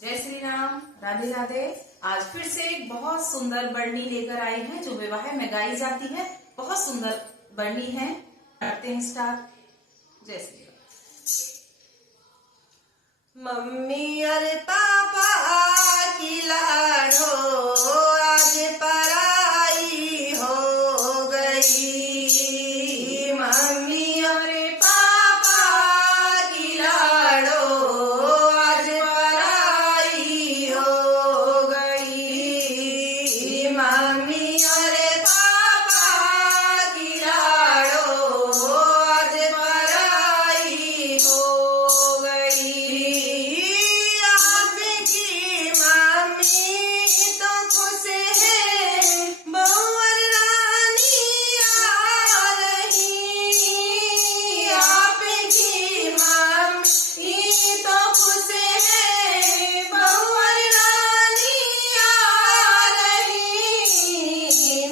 जय श्री राम, राधे राधे। आज फिर से एक बहुत सुंदर बरनी लेकर आए हैं जो विवाह में गाई जाती है। बहुत सुंदर बरनी है। करते हैं स्टार्ट। जय श्री राम। मम्मी और पापा की लाडो आज पराई हो गई। मम्मी और पापा की लाडो आज पराई हो गई। मम्मी और पापा की लाडो आज पराई हो गई। आपकी मम्मी तो खुश है, बहुवर रानी आ रही। आपकी मम्मी तो खुश है, बहुवर रानी आ रही।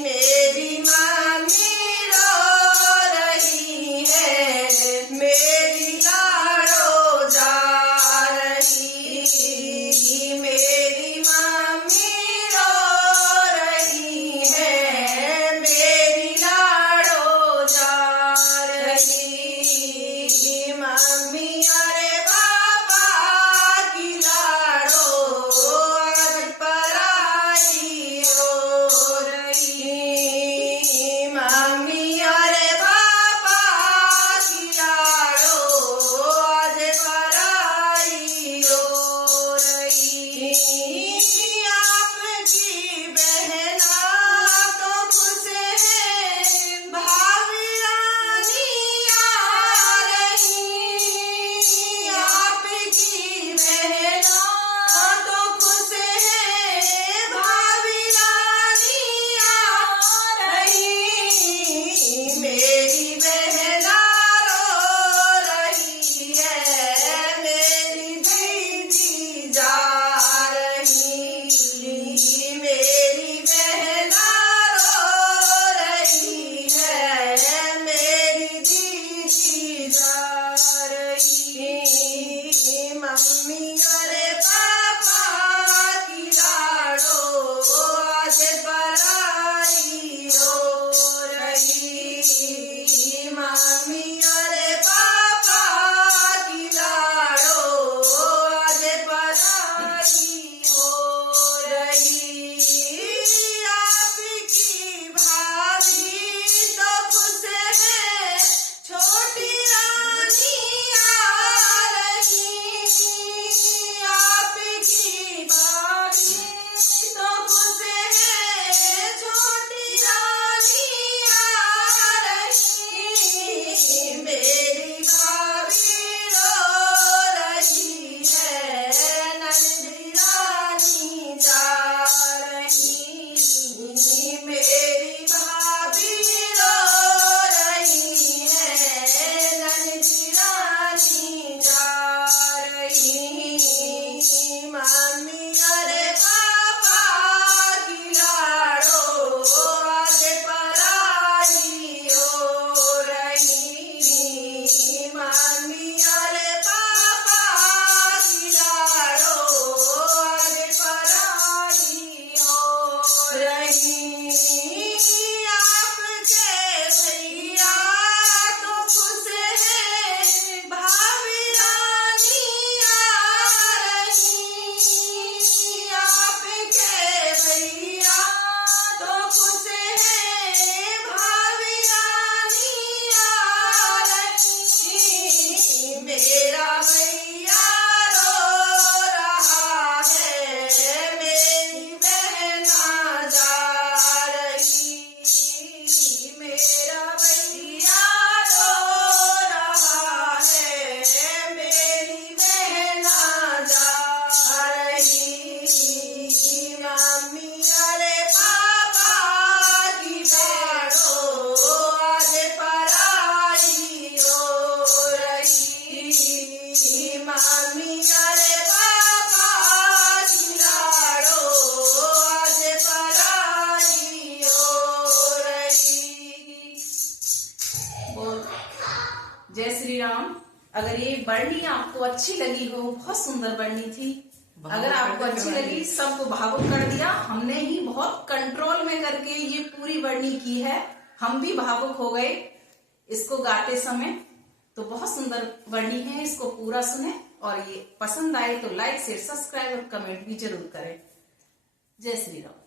मेरी मम्मी रो रही है, मेरी लाडो जा रही। मेरी मम्मी रो रही है, मेरी लाडो जा रही। मम्मी अरे पापा की लाडो आज पराई हो रही। मम्मी अरे पापा की लाडो आज पराई हो रही। आपकी बहना तो खुश है, भाभी रानी आ रही। आपकी बहना तो खुश है, भाभी रानी आ रही। मेरी बहना रो रही है, मेरी दीदी जा रही। मेरी बहना रो रही है, मेरी दीदी जा रही। मम्मी अरे पापा की लाडो आज पराई हो रही। मम्मी अरे पापा की लाडो आज पराई हो रही। आपकी भाभी तो खुश है, छोटी रानी आ रही। आपकी भाभी तो खुश है, छोटी रानी आ रही। मेरी भाभी रो रही है, नंदी रानी जा रही। मेरी भाभी रो रही है, नंदी रानी जा रही। मम्मी अरे पापा की लाडो आज पराई हो रही। मम्मी अरे पापा की लाडो आज पराई हो रही। आपके भैया तो खुश है, भाभी रानी आ रही। आपके भैया तो खुश है, भाभी रानी आ रही। मेरा भैया रो रहा है, मेरी बहना जा रही। मेरा भैया रो रहा है, मेरी बहना जा रही। मम्मी अरे पापा की लाडो आज पराई हो रही। मम्मी अरे पापा की लाडो आज पराई हो रही। बोल जय श्री राम। अगर ये बरनी आपको अच्छी लगी हो, बहुत सुंदर बरनी थी, अगर आपको अच्छी लगी, सबको भावुक कर दिया हमने ही, बहुत कंट्रोल में करके ये पूरी वर्णी की है। हम भी भावुक हो गए इसको गाते समय। तो बहुत सुंदर वर्णी है, इसको पूरा सुने और ये पसंद आए तो लाइक शेयर सब्सक्राइब और कमेंट भी जरूर करें। जय श्री राम।